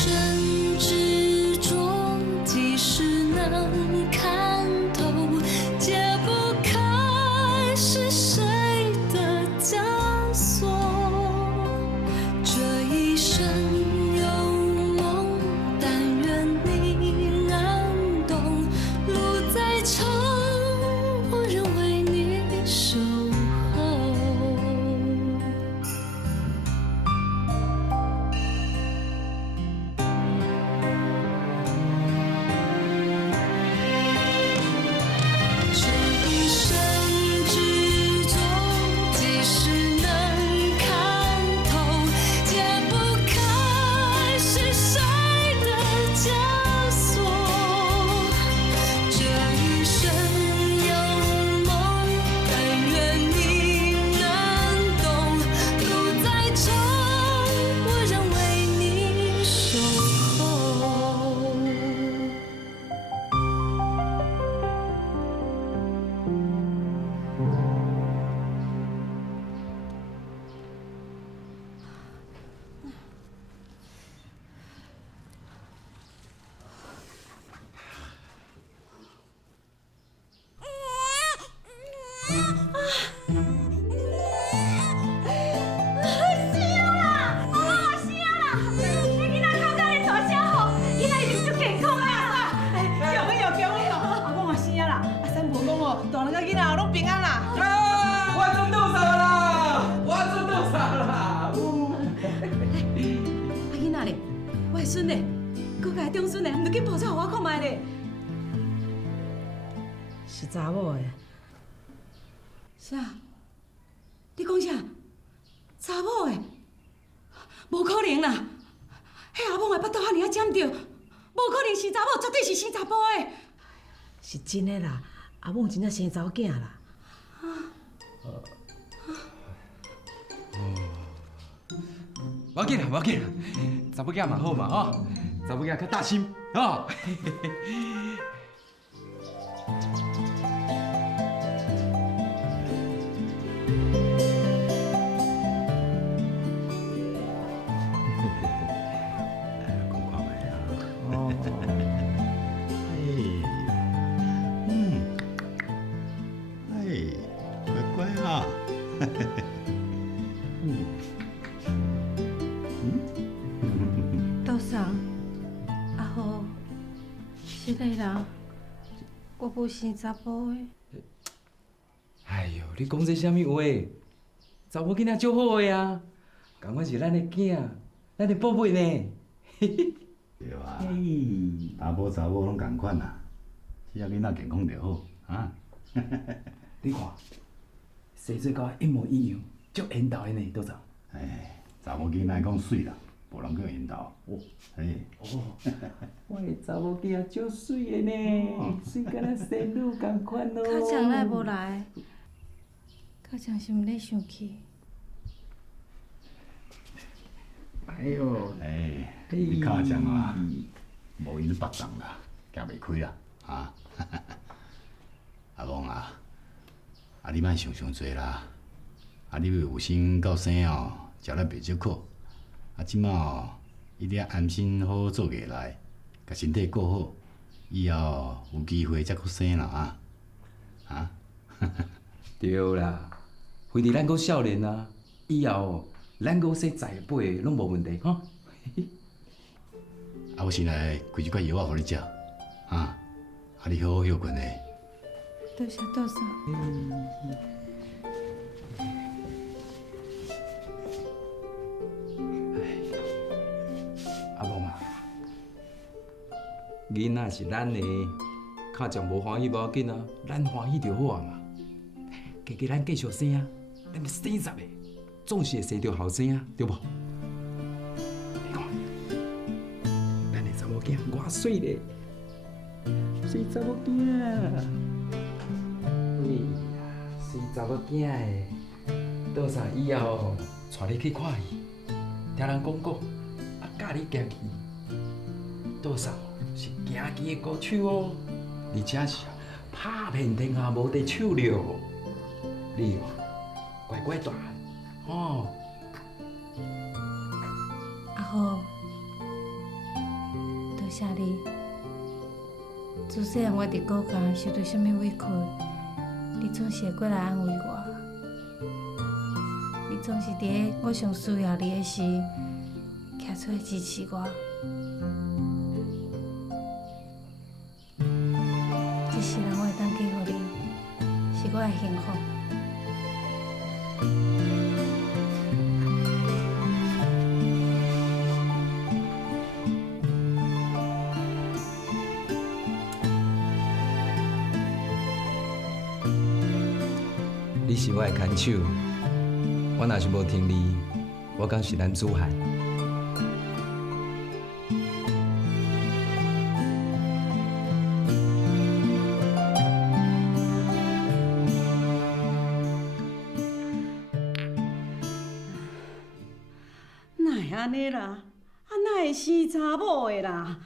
生之中，即使能看透，解不开是谁的枷锁。这一生有梦，但愿你能懂。路再长，我仍为你守候。这一生之中，即使能看透，解不开是谁的枷锁。这一生有梦，但愿你能懂。路再长，我仍为你守候。大人甲囡仔拢平安啦！啊！我做倒啥啦？我做倒啥啦？啊囡仔咧，外孙咧，搁家中孙咧，唔着去抱出互我看卖咧。是查某的。啥？你讲啥？查某的？无可能啦！迄阿某的巴肚遐尔啊尖着，无可能是查某，绝对是生查甫的。是真的啦。阿某真正生查某囝啦！无要紧啦，无要紧啦，查某囝嘛好嘛吼，查某囝较大心吼。道上，阿豪，这个人，我无生查甫的。哎呦，你讲这什么话？查某囡仔足好的啊，共款是咱的囝，咱的宝贝呢。对啊，查甫查某拢共款啦，只要囡仔健康就好啊。你看，生做甲一模一样，足缘投的呢，道长。哎，查某囡仔讲水啦，无人叫缘投。哦，哎，我的查某囝足水的呢，水敢若仙女共款咯。卡强来无来？卡强是毋咧生气？哎呦，哎，你卡将啊，无因别障啦，行袂开啦，啊。阿公啊，啊你莫想伤济啦，啊你有生到生哦，食了袂少苦，啊即马哦，一定要安心好好做下来，甲身体顾好，以后有机会才搁生啦啊，啊。对啦，非伫咱阁少年啊，以后咱阁生在辈拢无问题吼。啊，我先来开一罐药仔互你食，啊，啊你好好休困咧。多谢道上。阿梦啊，囡仔是咱的，较将无欢喜无要紧啊，咱欢喜就好啊嘛。家己咱继续生啊，咱要生10个，总是会生着后生啊，对无？你看，咱的查某囝偌水咧，生查某囝啊！哎呀，生查某囝的，倒啥以后带你去看戏，听人讲过，啊教你行棋，倒啥是行棋的高手哦，而且是拍遍天下无敌手了。你哦，乖乖大汉哦。阿豪，谢你。自细汉我伫国家受到什么委屈，你总是会过来安慰我。你总是伫我上需要你的时，徛出来支持我。这世人我会当记互你，是我的幸福。你是我的牵手，我若是无听你，我敢是咱子汉。哪会安尼啦？啊，哪会生查某的啦？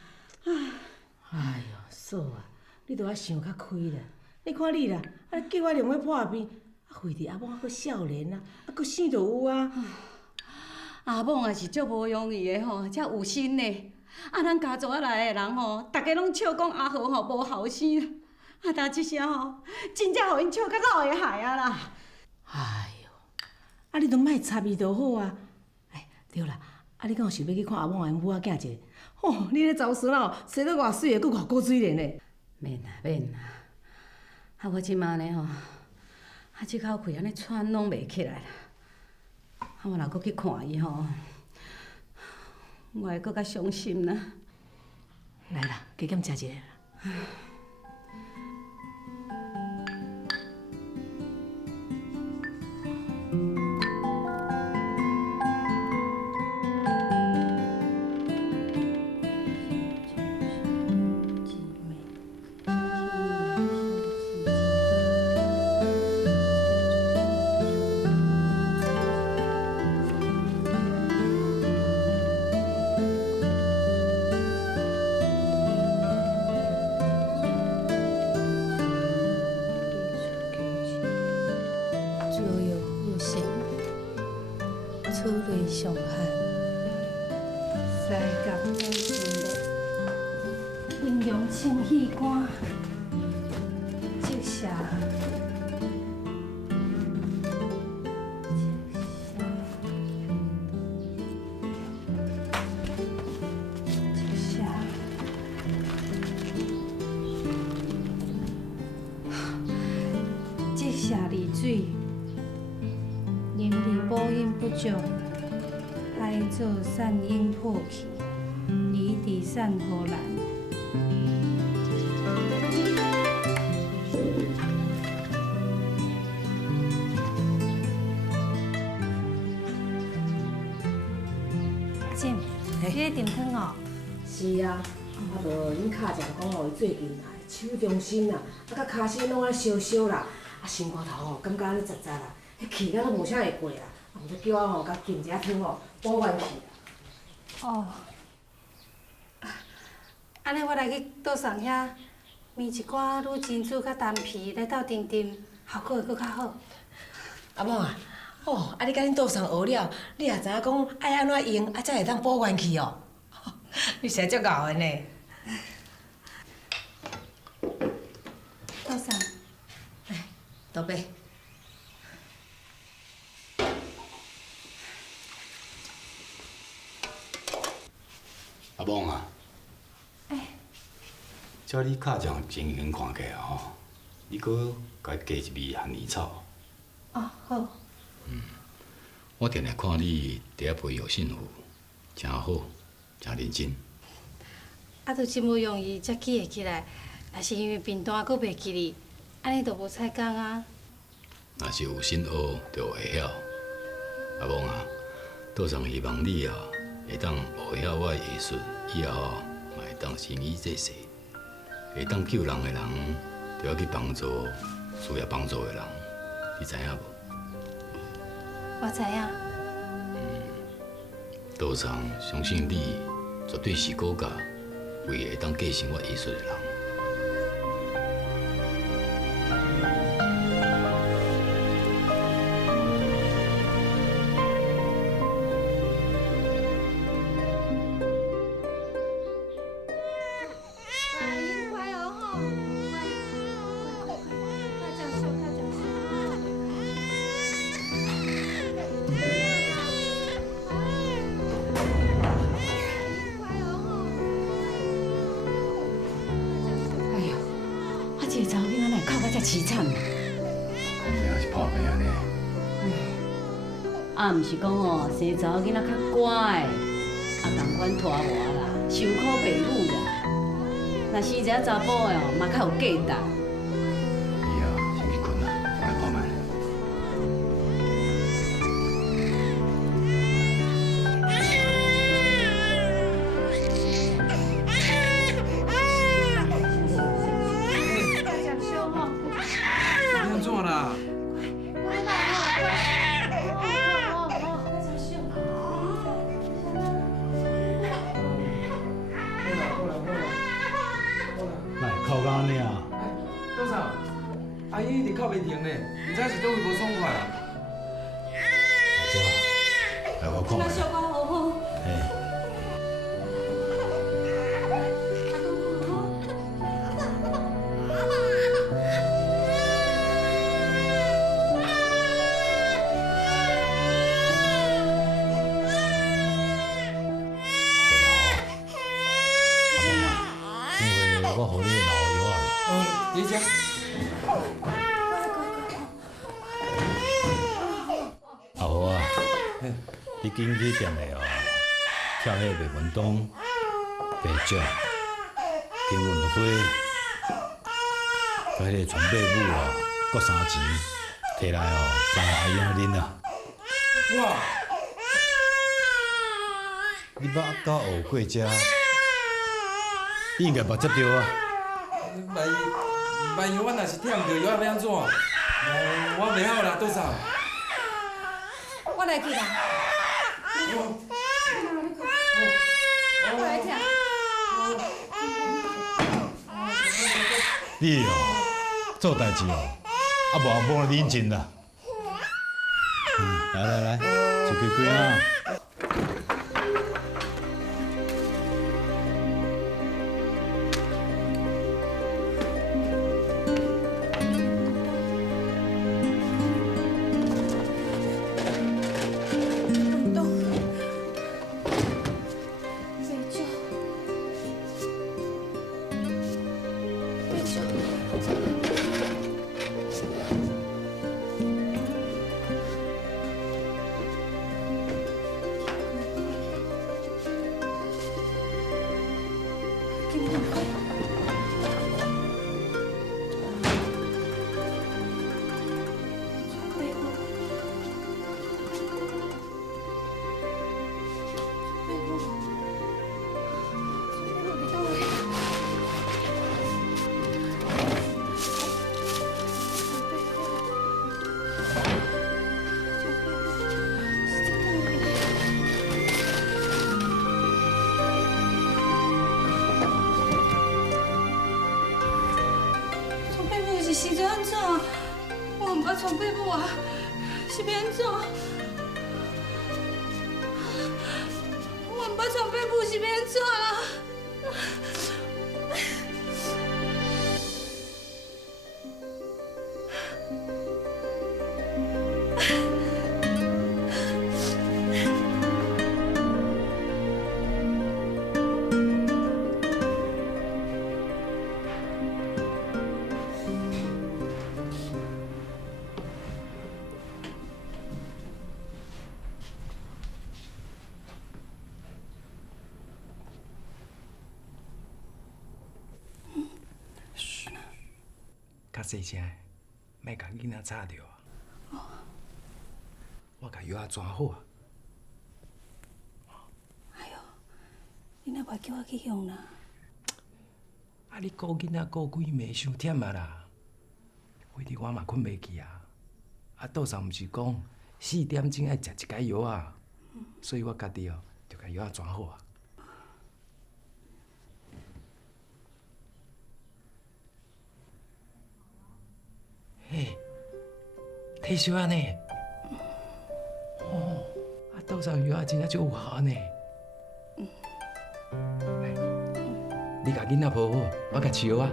哎哟，嫂啊，你都爱想较开啦。你看你啦，啊，叫我连要破病，啊，费伫阿某还佫少年啊，啊，佫生就有啊。阿某也是足无容易的吼，才有心的。啊，咱家族仔内的人吼，大家拢笑讲阿豪吼无后生，啊，但即声吼，真正互因笑甲老会害啊啦。哎哟，啊，你都莫插伊就好啊。哎，对啦，啊，你敢有想要去看阿某的母仔囝一个？哦，你迄查孙仔生得偌水的，佫偌古水莲的。免啦免啦，啊，我即马呢吼，啊，即口气安尼喘拢袂起来啦。啊，我若搁去看伊吼，我会搁较伤心啦。来啦，加减食一个啦。自由复兴，处理上汉，西港天顺利，阴阳清气官，接下。接下离水，阴离补阴不足，哀做散阴破气，离地散荷兰。姐，你咧炖汤哦？是啊，啊无恁敲食讲哦，伊最近啊手中心啦，啊甲骹身拢爱烧烧啦，啊心肝头吼感觉安尼杂杂啦，迄气敢都无啥会过啦，啊毋过叫我吼甲炖一下汤哦，补元气啦。哦。安尼我来去桌上遐煸一寡卤珍珠甲蛋皮来斗炖炖，效果会搁较好。阿某啊，哦，啊你甲恁桌上学了，你也知影讲爱安怎用，啊才会当补元气哦。你实在足敖的呢。桌上，倒杯。阿某啊，照你敲匠情形看起来吼，你搁甲加一味含泥草。哦好。我定来看你伫遐培育幸福，真好，真认真。啊，都真无容易才记会起来，也是因为便当阁袂记哩，安尼就无采工啊。若是有心学，就会晓。阿蒙啊，桌上希望你啊，会当学晓我的艺术，以后嘛会当行医济世，会当救人的人，就要去帮助需要帮助的人，你知影无？我知影。桌上相信你绝对是国家唯会当继承我艺术的人。凄惨啦。这样是破病安尼。啊，毋是讲哦，生查某囡仔较乖的，啊，同款拖活啦，受苦爸母啦。若生一个查甫的哦，嘛较有价值。伊啊，先去困啦，我来看卖。安怎啦？哪会哭到安尼啊？多少？阿姨一直哭袂停呢，唔知是倒位无爽快啊？大姐，来我看卖。小可好好。嘿。我互你老药啊。你食。阿豪啊，你紧去店内哦，挑迄白云东、白酒、金运花，甲迄个传伯母哦，各3钱，摕来哦，帮阿姨仔啉啊。哇！你捌到学过食？你应该捌接到啊。万一我若是忝着药要安怎？我袂晓啦，多少？我来去啦。我来听。你哦，做代志哦，啊无阿无认真啦。来，一开开啊！是要安怎？我唔捌传爸母啊，是要安怎？我唔捌传爸母是要安怎啊？较细声，莫甲囡仔吵着啊！我甲药仔装好啊！哎呦，你哪袂叫我去用啦？啊，你顾囡仔顾几暝，伤忝啊啦！规日我嘛困袂去啊！啊，桌上毋是讲4点钟爱食一解药啊，所以我家己哦，就甲药仔装好啊。嘿，退烧啊呢？哦，啊，桌上药仔真正足有效呢。来，你甲囡仔抱好，我甲饲药啊。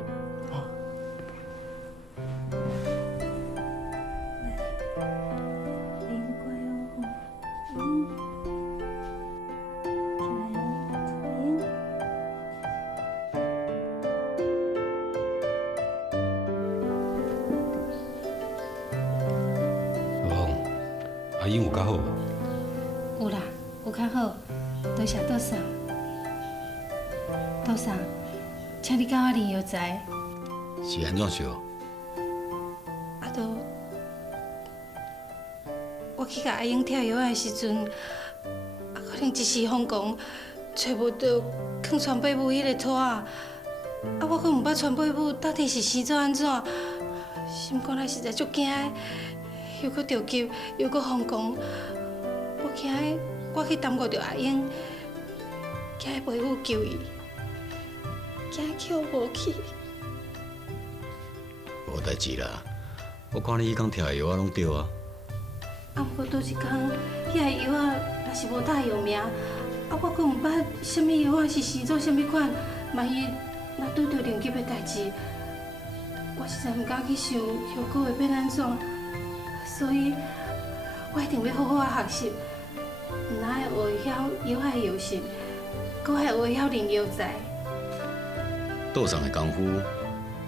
英有较好无？有啦，有较好，多谢倒嫂。倒嫂，请你教我练药材。是安怎烧？我去甲阿英跳药的时阵，可能一时疯狂，找无到藏传爸母迄个拖啊，我阁唔捌传爸母到底是生做安怎，心肝内实在足惊的，又阁着急，又阁疯狂，我惊我去耽误着阿英，惊爸母救伊，惊叫无去。无代志啦，我看你迄工跳的药啊拢对啊。啊，不过倒一工，遐个药啊，若是无大有名，我阁唔捌什么药啊是生做什么款，万一若拄着应急的代志，我实在唔敢去想后果会变安怎，所以我一定要好好啊学习，唔但会学晓药的药性，阁还会晓练药材。倒上的功夫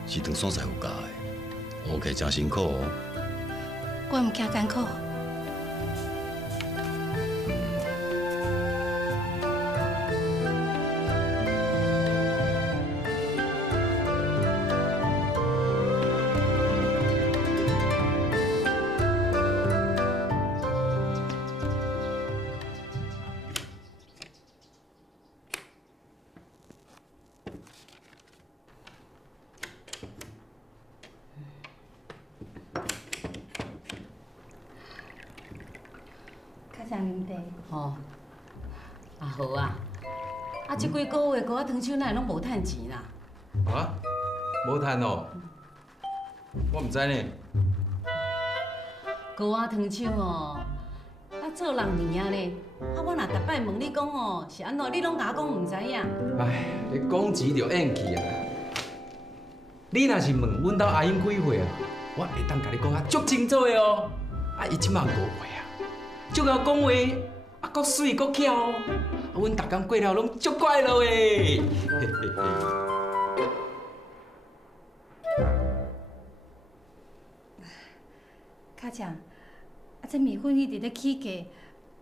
是长山师傅教的，学起真辛苦哦。我唔惊艰苦。哦，啊好啊，这几个月，我汤手哪会拢无趁钱啦？啊，无趁哦，我毋知呢。我汤手哦，做6年啊呢，我若逐摆问你讲哦，是安怎，你拢甲我讲毋知影。哎，你讲钱就厌去啊！你若是问阮兜阿英几岁啊，我会当甲你讲足清楚的哦。伊即满5岁啊，足会讲话，阁水阁巧哦。阮逐工过了拢足快乐的。嘿嘿嘿。卡强，这米粉一直咧起价，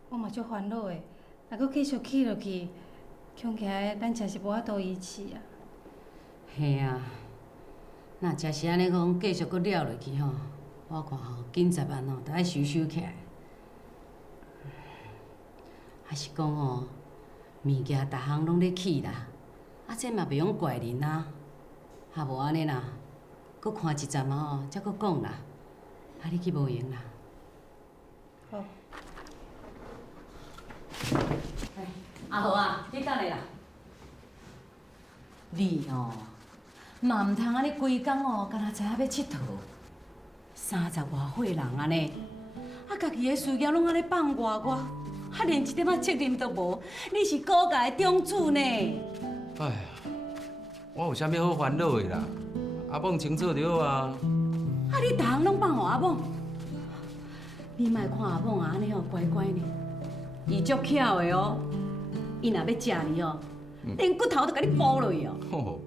我嘛足烦恼的。若阁继续起落去，恐起来咱真是无法度维持啊。嘿啊，那假是安尼讲，继续阁了落去吼，我看吼近10万吼，都爱收起来。还是讲吼，物件逐项拢咧起啦，这嘛袂用怪人啊。无安尼啦，阁看一阵吼，才阁讲啦。你去无用啦。好。阿豪啊，你等下啦。你哦，嘛唔通安尼规工哦，干那知影要佚佗，30外岁人安尼，家己的事业拢安尼放外我，连一点仔责任都无。你是国家的长子呢。哎呀，我有啥物好烦恼的啦？阿蹦清楚就好啊。你逐项拢放互阿蹦，你莫看阿蹦安尼哦，乖乖呢，伊足巧的哦。伊若要食你哦，连骨头都甲你剥落去哦。吼，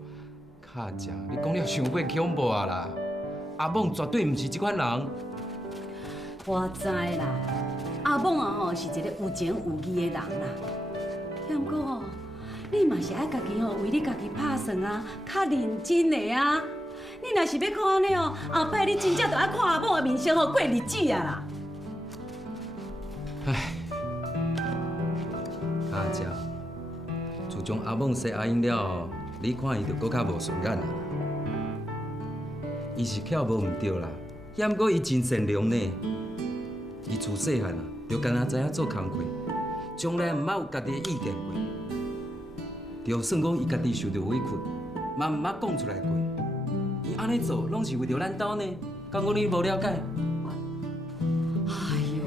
卡正，你讲了伤过恐怖啊啦！阿蹦绝对毋是即款人。我知啦，阿蹦啊吼是一个有情有义的人啦。不过哦，你嘛是爱家己吼为你家己打算啊，较认真的啊。你若是要看安尼哦，后摆你真正就爱看阿蹦的面色吼过日子啊啦。唉，卡正，自从阿蹦生阿英了后，你看伊就搁较无顺眼啦。伊是巧无毋对啦，不过伊真善良呢。伊自细汉啊，就干那知影做工课，从来毋捌有家己的意见过。就算讲伊家己受到委屈，嘛毋捌讲出来过。伊安尼做，拢是为着咱兜呢，敢讲你无了解？哎呦，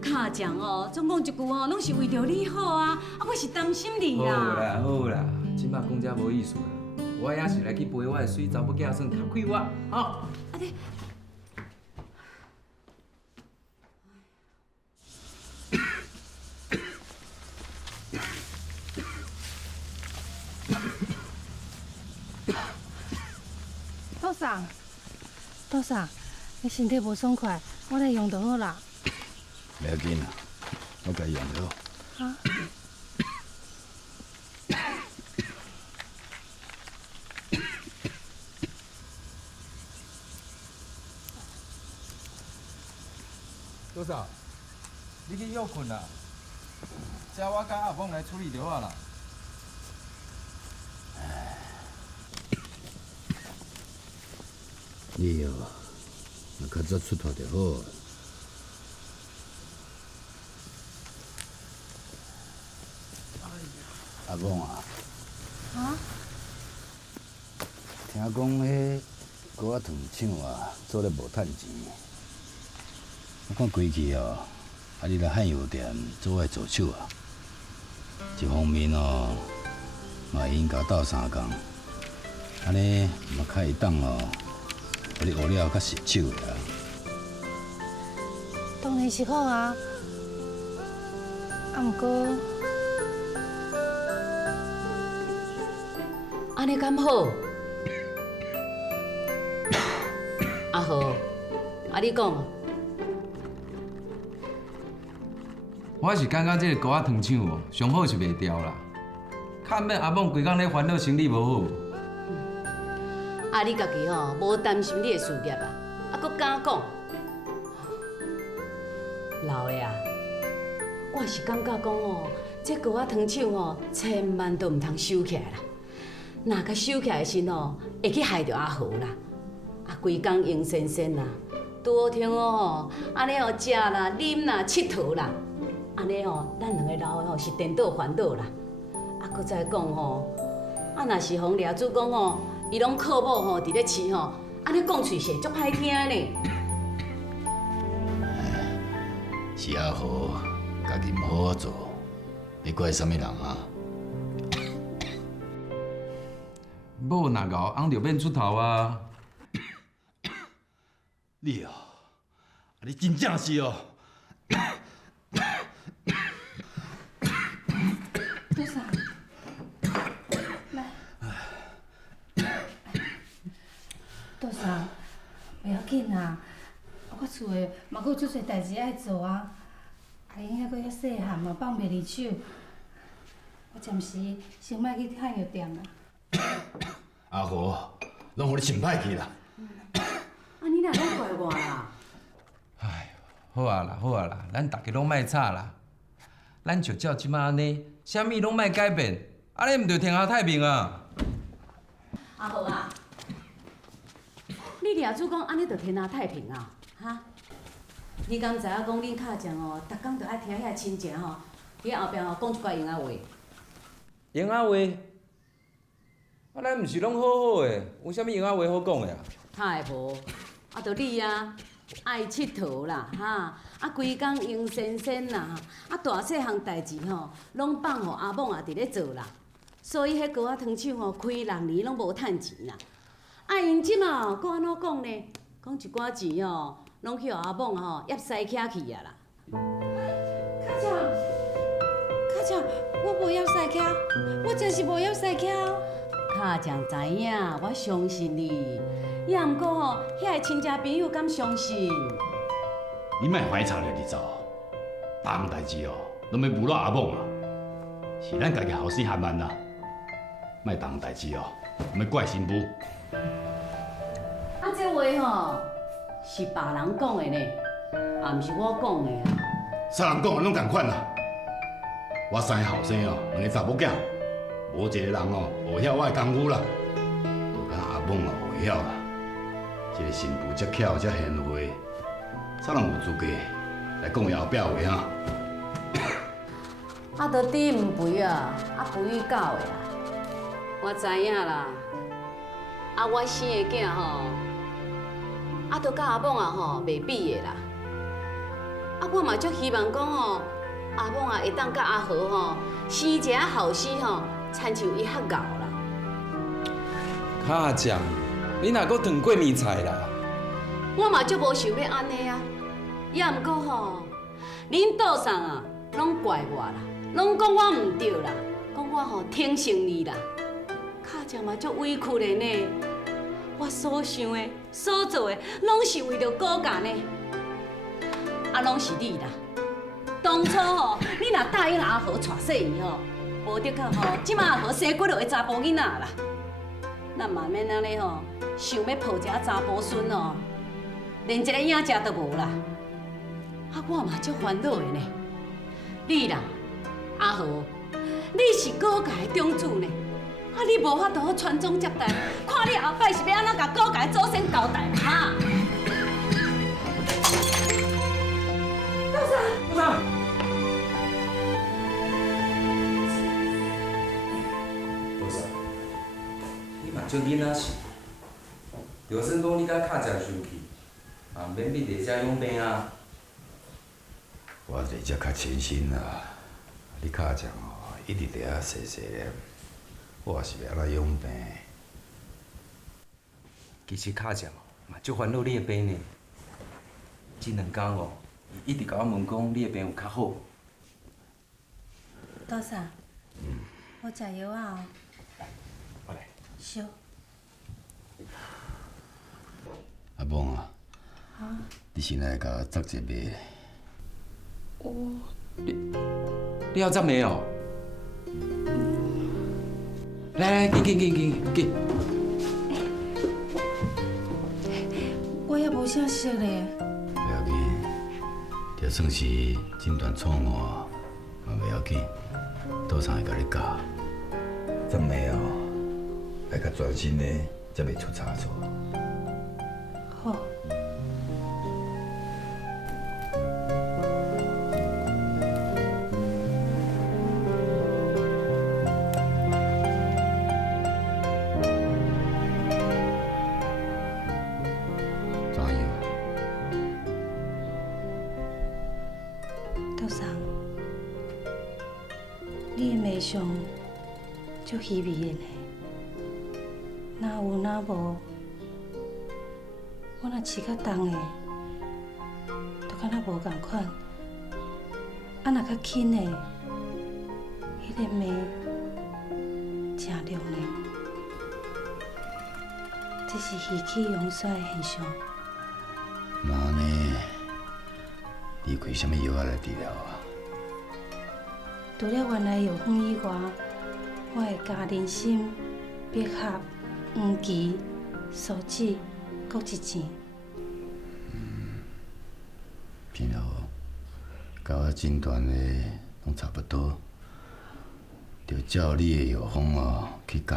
卡正哦，总讲一句哦，拢是为着你好啊，我是担心你好啦。啦好啦，即摆讲遮无意思啦，我也是来去陪我的水查某囝算较快活，吼。倒嫂，你身体无爽快，我来用就好啦。袂要紧啦，我家己用就好。啊？多少？你去休困啦，叫我甲阿凤来处理就好啦。你哦，若较早出头就好。阿凤啊，啊？听讲迄锅仔糖厂啊，做咧无趁钱。我看规矩哦，你来汉药店做爱助手啊。一方面哦，嘛应该斗相共，安尼嘛较会当哦，互你学了较顺手的啊。当然是好啊，毋过安尼敢好？阿豪，你讲，我是感觉这个锅仔糖厂哦，上好是袂调啦。看免阿某规工咧烦恼生理无好。你家己吼无担心你的事业啊，搁敢讲？老的啊，我是感觉讲哦，这锅仔糖厂哦，千万都唔通收起来啦。若甲收起来时哦，会去害着阿豪啦。规工用先生啦，拄好听哦，安尼哦食啦、啉啦、佚佗啦，安尼哦，咱两个老的吼是颠倒烦恼啦。搁再讲吼，若是洪掠主讲吼，伊拢靠某吼伫咧饲吼，安尼讲喙舌足歹听呢。是阿豪，家己毋好好做，你怪啥物人啊？某若熬，翁就免出头啊。你哦，你真正是哦。多少？来，多少？袂要紧啊，我厝的嘛阁有足侪代志爱做啊。阿英还阁遐细汉嘛，放袂离手。我暂时先莫去汉药店啦。阿豪，拢互你想歹去啦。你哪拢怪我啦？哎，好啊啦，好啊啦，咱大家拢莫吵啦。咱就照即摆安尼，啥物拢莫改变，安尼毋就天下太平啊？阿豪啊，你掠主讲安尼就天下太平啊？哈？你敢知影讲恁卡匠哦，逐工都爱听遐亲情吼，伫后壁吼讲一寡闲仔话。闲仔话，咱毋是拢好好的，有啥物闲仔话好讲的啊？太无，就你啊，爱佚佗啦，哈，规工用先生啦，大细项代志吼，拢放互阿某伫咧做啦。所以迄锅仔糖厂吼，开6年拢无趁钱啦。因即嘛，搁安怎讲呢？讲一寡钱吼，拢去互阿某吼掖西徛去啊啦。卡匠，卡匠，我无掖西徛，我真是无掖西徛。卡匠知影，我相信你。也毋过吼，遐个亲戚朋友敢相信？你莫怀吵了，你走。大项代志哦，拢要侮辱阿某啊，是咱家己后生含慢啦。莫大项代志哦，莫怪新妇。这话吼是别人讲的呢，也毋是我讲的啊。啥人讲的拢共款啦。我三个后生哦，两个查某囝，无一个人哦学晓我的功夫啦。就敢阿某嘛学晓啦。这个新妇遮巧遮贤惠，啥人有资格来讲伊后壁话啊？都猪毋肥啊，肥与狗的啊。我知影啦，我生的囝吼，都甲阿某吼袂比的啦。我嘛足希望讲吼，阿某会当甲阿豪吼生一个后生吼，亲像伊较敖啦。卡匠，你若阁烫过年菜啦？我嘛足无想要安尼啊，也毋过吼，恁桌上啊，拢怪我啦，拢讲我毋对啦，讲我吼挺胜利啦，卡匠嘛足委屈的呢。我所想的、所做的，拢是为着顾家呢，拢是你啦，当初吼，你若答应阿豪娶细姨吼，无得靠吼，即马阿豪生几落个查甫囡仔啦。咱嘛免安尼吼，想要抱一个查甫孙哦，连一个影子都无啦。啊，我嘛足烦恼的呢。你啦，阿豪，你是高家的长子呢，啊，你无法度好传宗接代，看你后摆是要安怎甲高家的祖先交代哈？部长，部长，你嘛做囡仔是，就算讲你甲卡正生气，也免逼伫遮养病啊。我这只较清醒啦，你卡正哦，一直伫遐细细咧，我也是要来养病。其实卡正嘛足烦恼你的病呢。这2天哦，伊一直甲我问讲你的病有较好。多少？我食药啊哦。我来。小。阿梦啊，你先来甲我作一糜。你要赞美哦？来，紧！我也无啥熟咧。不要紧，就算是诊断错误，嘛袂要紧，倒上会甲你教。赞美哦，要较专心的，才袂出差错。好。杜生，你的面相足稀微的呢，哪有哪无？我若饲较重的，就敢若无共款；啊，若较轻的，迄个面正亮呢。这是鱼气溶衰的现象。那呢？你开什么药啊来治疗啊？除了原来药方以外，我会加人参、百合、黄芪、苏子，各一钱。偏好，甲我诊断的拢差不多，就照你的药方哦去教。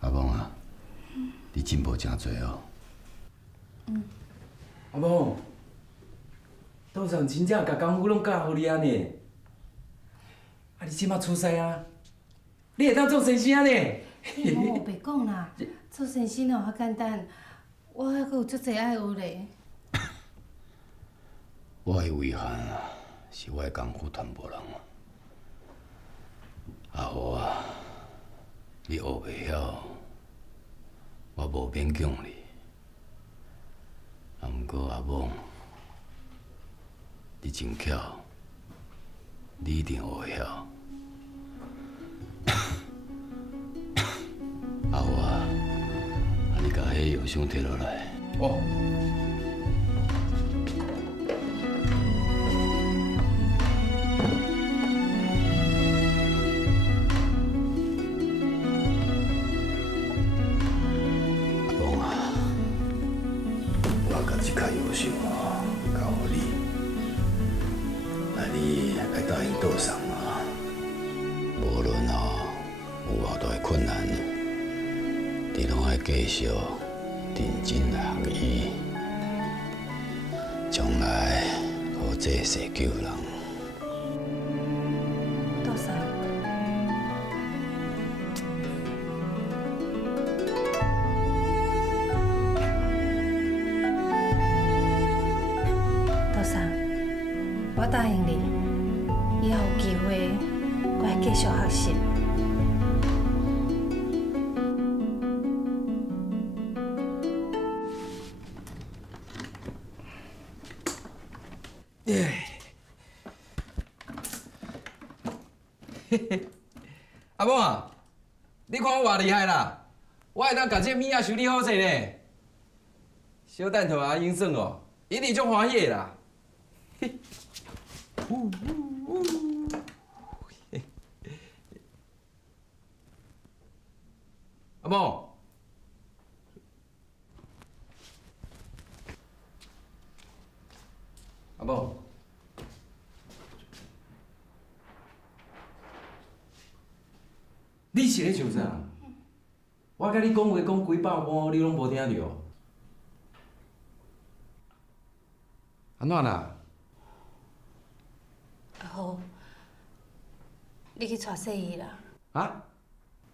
阿梦啊，你进步真多哦。阿梦，道上真正甲功夫拢教互你啊呢。啊，你即马出师啊，你会当做先生呢？哦，别讲啦，做先生哦较简单，我还阁有足侪爱学咧。我的遗憾啊，是我的功夫传无人啊。阿豪啊，你学袂晓，我无勉强你。啊，毋过阿梦，你真巧，你一定学会晓。阿豪啊，你甲迄药箱摕落来。哦。这卡药箱哦，交互你，你爱答应倒送啊。无论哦有偌大的困难，你拢爱继续认真学医，将来好济世救人。多少？我答应你，以后有机会我会继续学习。阿梦啊，你看我偌厉害啦！我会当把这物仔修理好势呢。小等下阿英算哦，一定足欢喜的啦。阿某，阿某，你是咧想啥？我甲你讲话讲几百遍，你拢无听着。安怎啦？阿豪，你去带细姨啦。啊？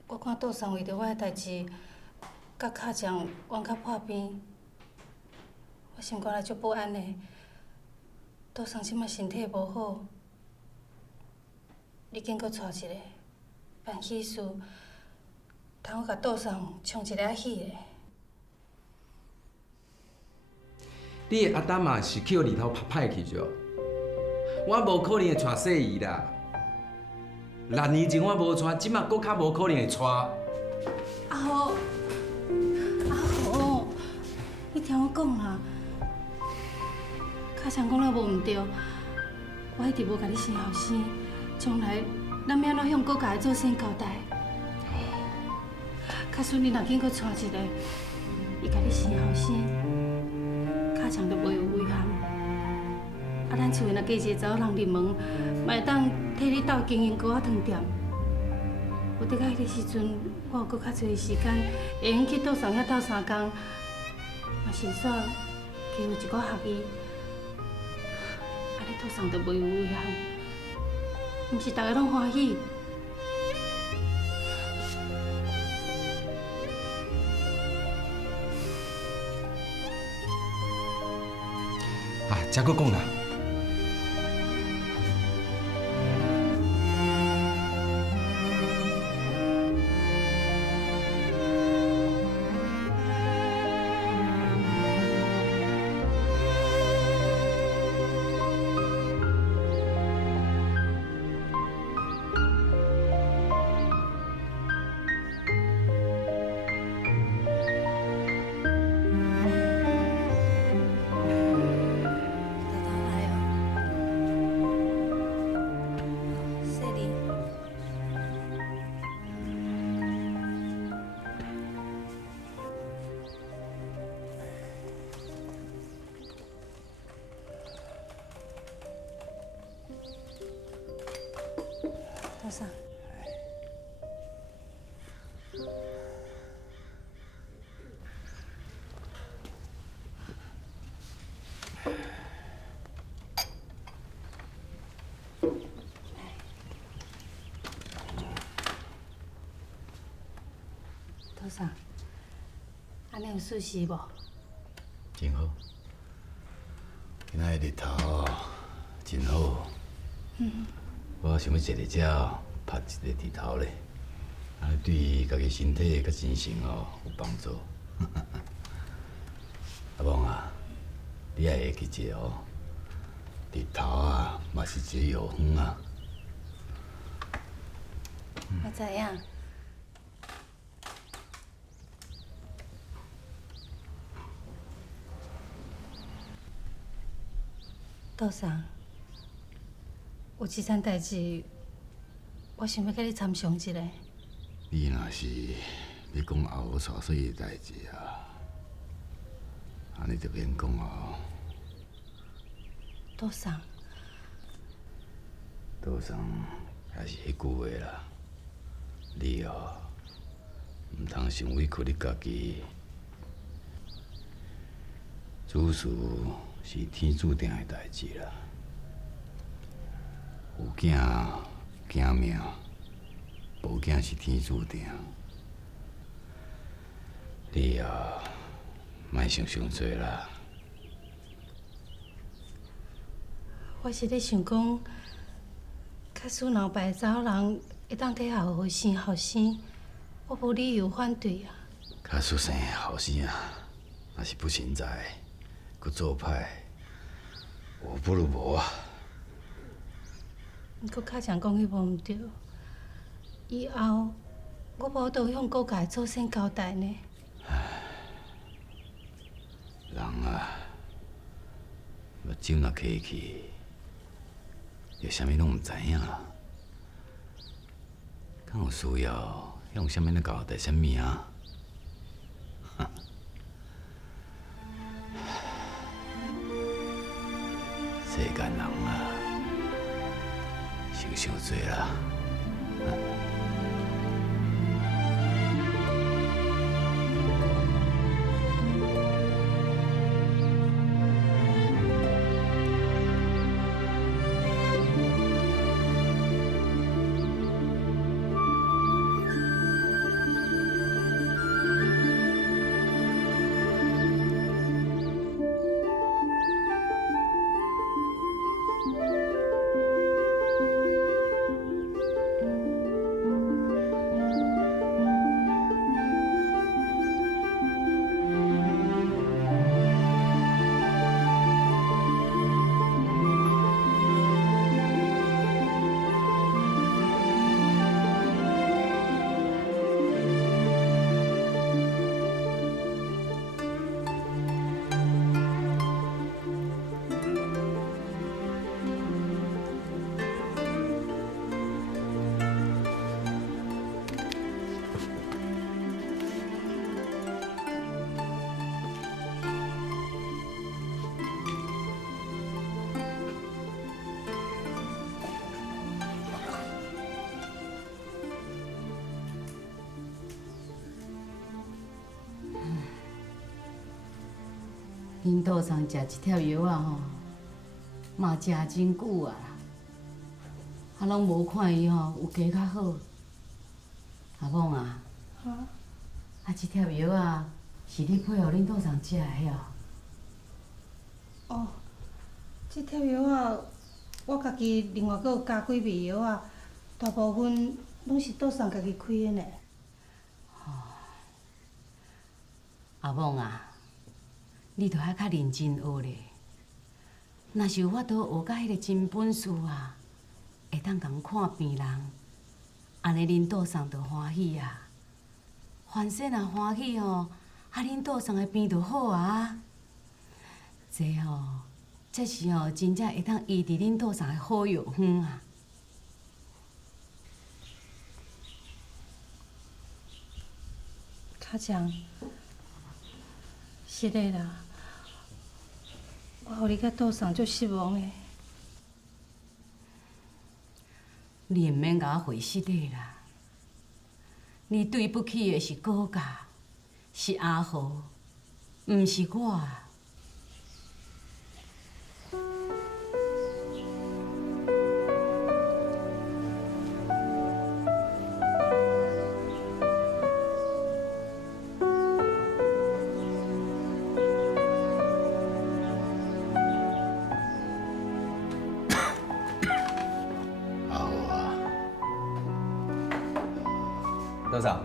我看杜尚为着我的代志，甲卡匠冤甲破边，我心肝内足不安的。杜尚即摆身体无好，你紧搁带一个办喜事，通我甲杜尚冲一个喜的。你的阿丹嘛是去互里头拍歹去着，我无可能会带细姨啦。6年前我无带，即马搁较无可能会带。阿豪，阿豪，你听我讲啦，卡匠讲了无毋对，我一直无甲你生后生，将来咱要安怎向国家的祖先交代？卡孙你若紧搁带一个，伊甲你生后生，卡匠就袂有遗憾。啊，咱厝若加一个查某人入门，嘛会当替你斗经营糕仔汤店。有得到迄个时阵，我有搁较侪时间，会用去倒上遐斗3工，嘛顺续加有一个学医，安尼倒上就袂有遗憾，毋是大家拢欢喜。啊，才搁讲啦。杜尚，杜尚，安尼有舒适无？真好，今仔日日头真好。我想要坐伫遮拍一个日头咧，安尼对家己身体甲精神有帮助。阿梦啊，你也会去坐哦。日头啊，嘛是一个药方啊。我知影。杜尚，有一件代志，我想要甲你参详一下。你若是要讲后娶水的代志啊，安尼就免讲哦。杜尚，杜尚还是迄句话啦，你哦，唔通伤委屈你家己。主事是天注定的代志啦，有囝囝命，无囝是天注定。你啊，莫想伤多啦。我是咧想讲，假使老爸查某人会当替后后生后生，我无理由反对啊。假使生后生啊，若是不成才，佮做歹，我不如无啊。毋过卡强讲迄无毋对，以后我无倒向国家祖先交代呢。人啊，目睭若开去，就啥物拢唔知影。敢有需要用啥物来交代啥物啊？世间人啊，想伤多啦。恁桌上食一条药啊吼，嘛食真久啊啦，啊拢无看伊吼有加较好。阿某啊，啊这条药啊是你配互恁桌上食的晓？哦，这条药啊，我家己另外阁有加几味药啊，大部分拢是桌上家己开的呢。阿某啊，你着爱较认真学咧。若是有法度学到迄个真本事啊，会当共看病人，安尼恁桌上着欢喜啊。凡事若欢喜吼，啊恁桌上的病着好啊。这是真正会当医治恁桌上的好药方啊。卡强，是的啦，我互你甲桌上足失望的。你毋免甲我回失礼啦。你对不起的是高家，是阿豪，毋是我啊。多少？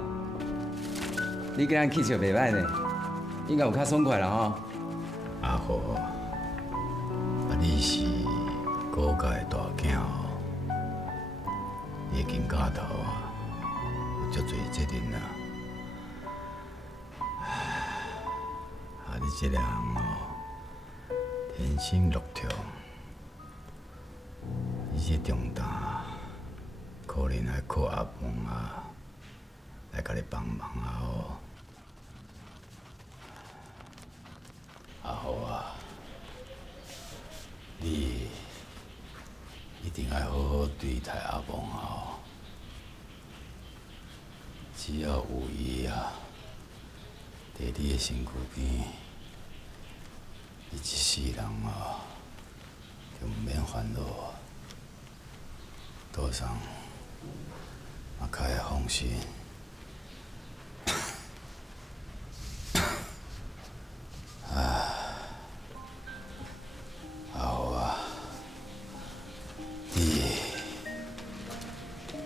你今日气色袂歹呢，应该有较爽快啦吼。阿豪，啊你是高家的大囝哦，你的金家头啊，有足侪责任啊。啊你这个人哦，天生乐天，你这重担，可能还靠阿婆啊。来甲你帮忙啊！哦，阿豪啊，你一定要好好对待阿公啊！哦，只要有伊啊，在你的身躯边，你一世人啊，就唔免烦恼，桌上嘛较会放心。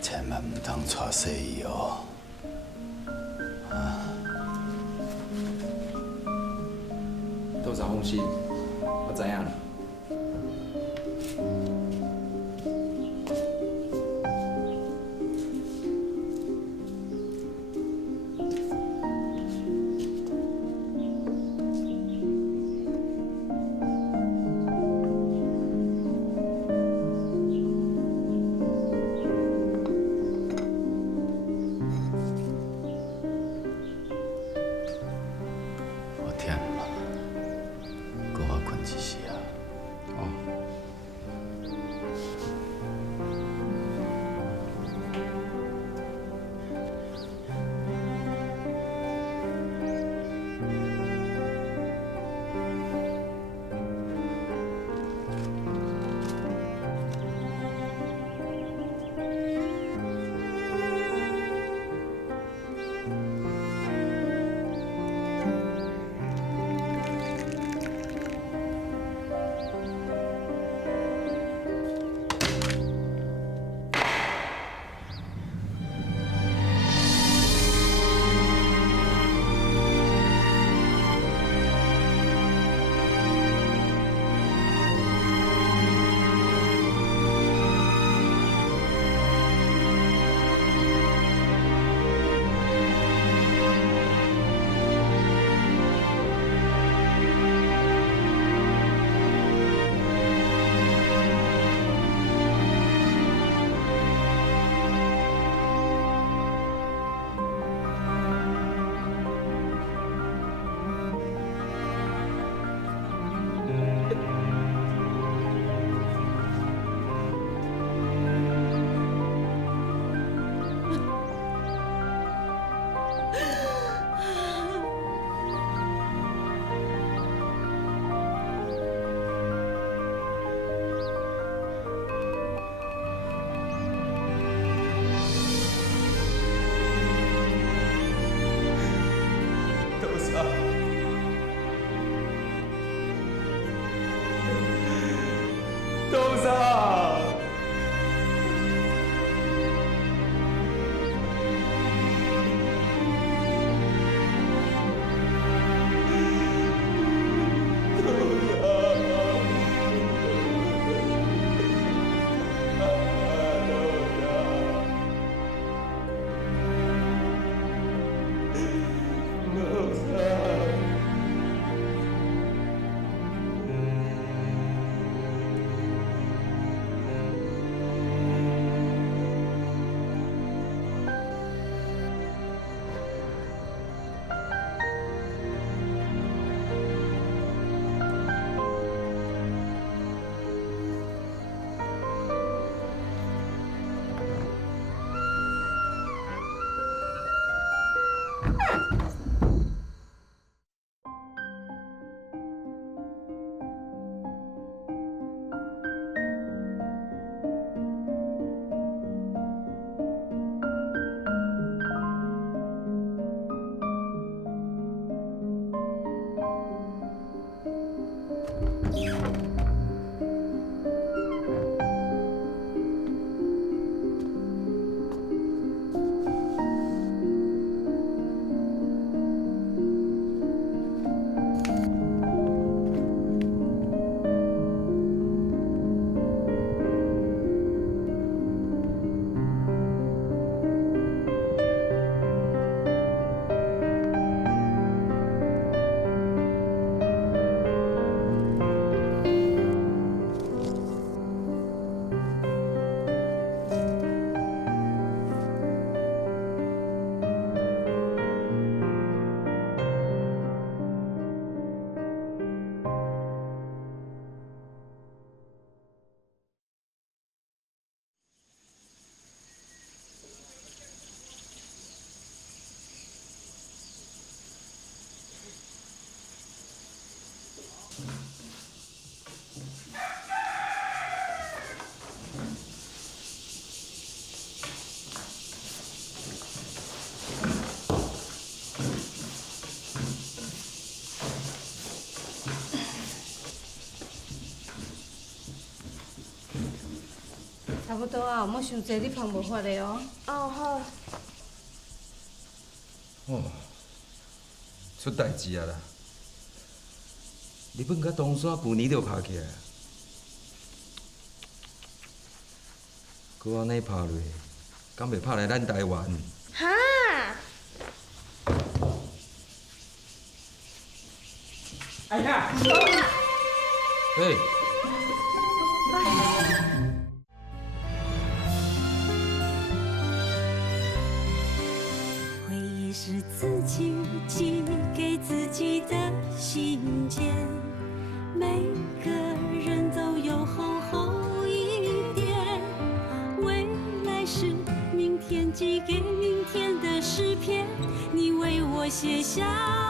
千万唔通带死伊哦！多少放心，我知影啦。差不多啊，莫伤济，你芳无法的哦。哦好。哦，出代志啊啦！日本甲东山旧年就拍起来，搁安尼拍落，敢袂拍来咱台湾？哈！哎呀！嘿。回忆是自己寄给自己的信件，每个人都有厚厚一点。未来是明天寄给明天的诗篇，你为我写下。